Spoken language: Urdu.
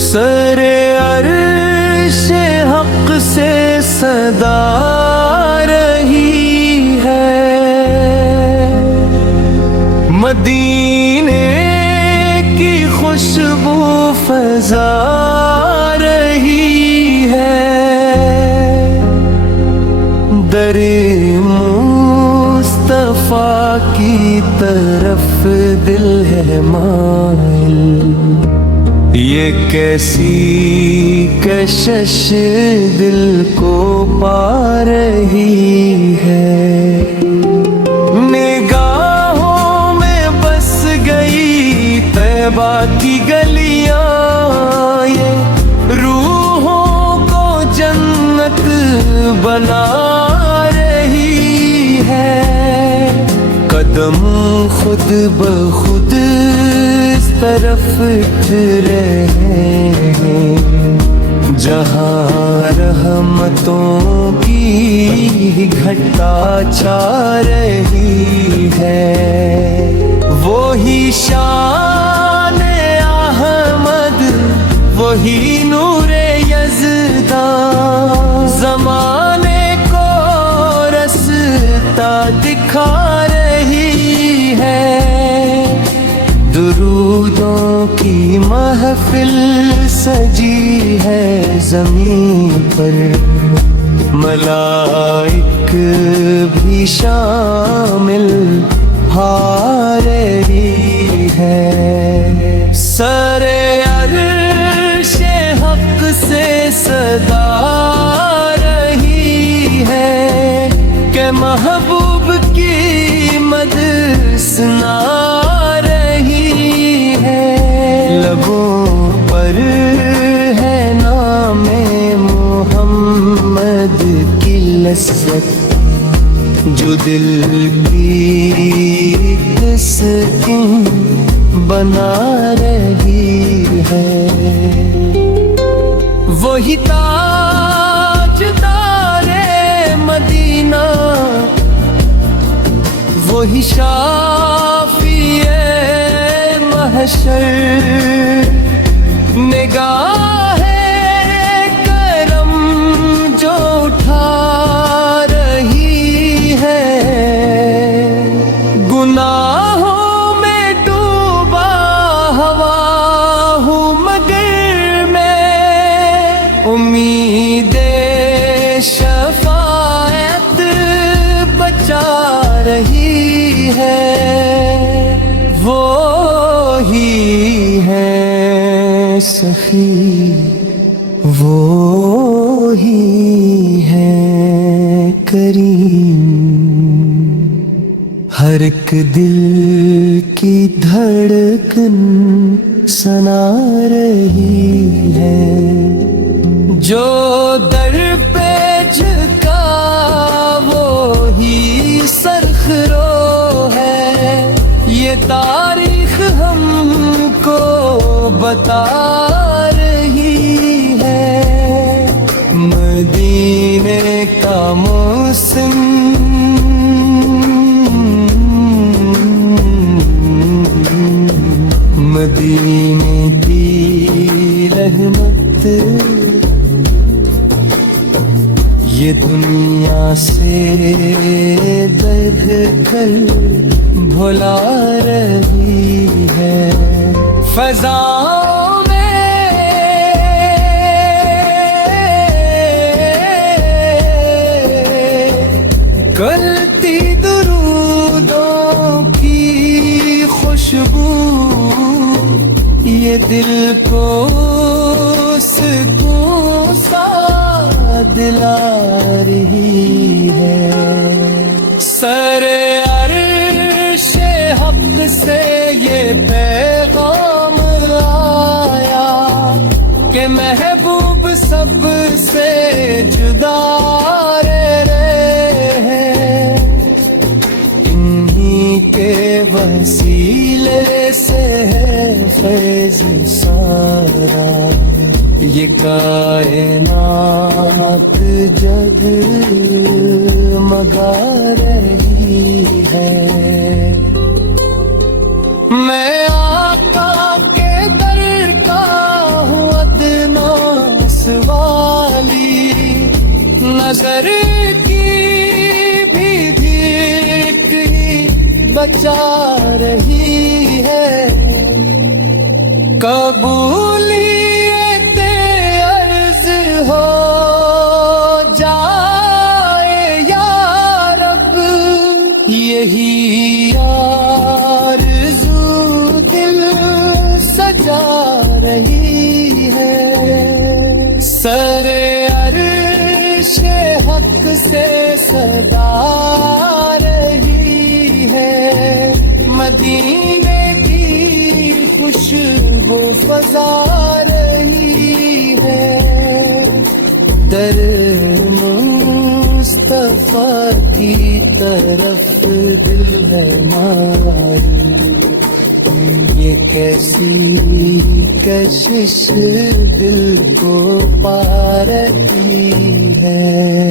سرے عرش حق سے صدا رہی ہے، مدینے کی خوشبو فضا رہی ہے، در مصطفیٰ کی طرف دل ہے مائل، یہ کیسی کشش دل کو پا رہی ہے، نگاہوں میں بس گئی طیبہ کی گلیاں، یہ روحوں کو جنت بنا رہی ہے، قدم خود بخود اس طرف اٹھ رہے ہیں، جہاں رحمتوں کی گھٹا چھا رہی ہے، وہی شان احمد وہی نور یزداں، زمانے کو رستہ دکھا رہی ہے، درودوں کی محفل سجی ہے زمین پر، ملائک بھی شامل ہا رہی ہے، سر عرش حق سے صدا رہی ہے، کہ محبوب کی مدح سنا رہی ہے، لبوں پر ہے نام محمد کی لذت، جو دل کی تسکین بنا رہی ہے، وہی تاجدار مدینہ، وہی شافی محشر، نگاہ کرم جو اٹھا رہی ہے، گناہوں میں ڈوبا ہوا ہوں مگر میں، امید شفاعت بچا رہی ہے، وہی ہے سخی، وہی ہے کریم، ہر ایک دل کی دھڑکن سنا رہی ہے، جو در پہ جھکا وہی سرخرو ہے، یہ تاریخ ہم کو بتا رہی ہے، مدینے کا موسم مدینے کی رحمت، یہ دنیا سے درد کر بھلا رہی ہے، فضاؤں میں گلتی درودوں کی خوشبو، یہ دل کو سکون سا دلا رہی ہے، سر عرش حق سے یہ پیغام آیا، کہ محبوب سب سے جدا رہے ہیں، انہی کے وسیلے سے ہے فیض سارا، یہ کائنات جگمگا رہی ہے. میں آقا کے در کا ہوں ادنا سوالی, نظر کی بھی بھیک ہی بچا رہی ہے. قبولیت عرض ہو جائے یا رب, یہی آرزو دل سجا رہی ہے. سر عرش حق سے صدا رہی ہے, مدینے کی خوشبو فضا رہی ہے. در مصطفیٰ کی طرف دل ہے مائی, یہ کیسی کشش دل کو پا رہی ہے.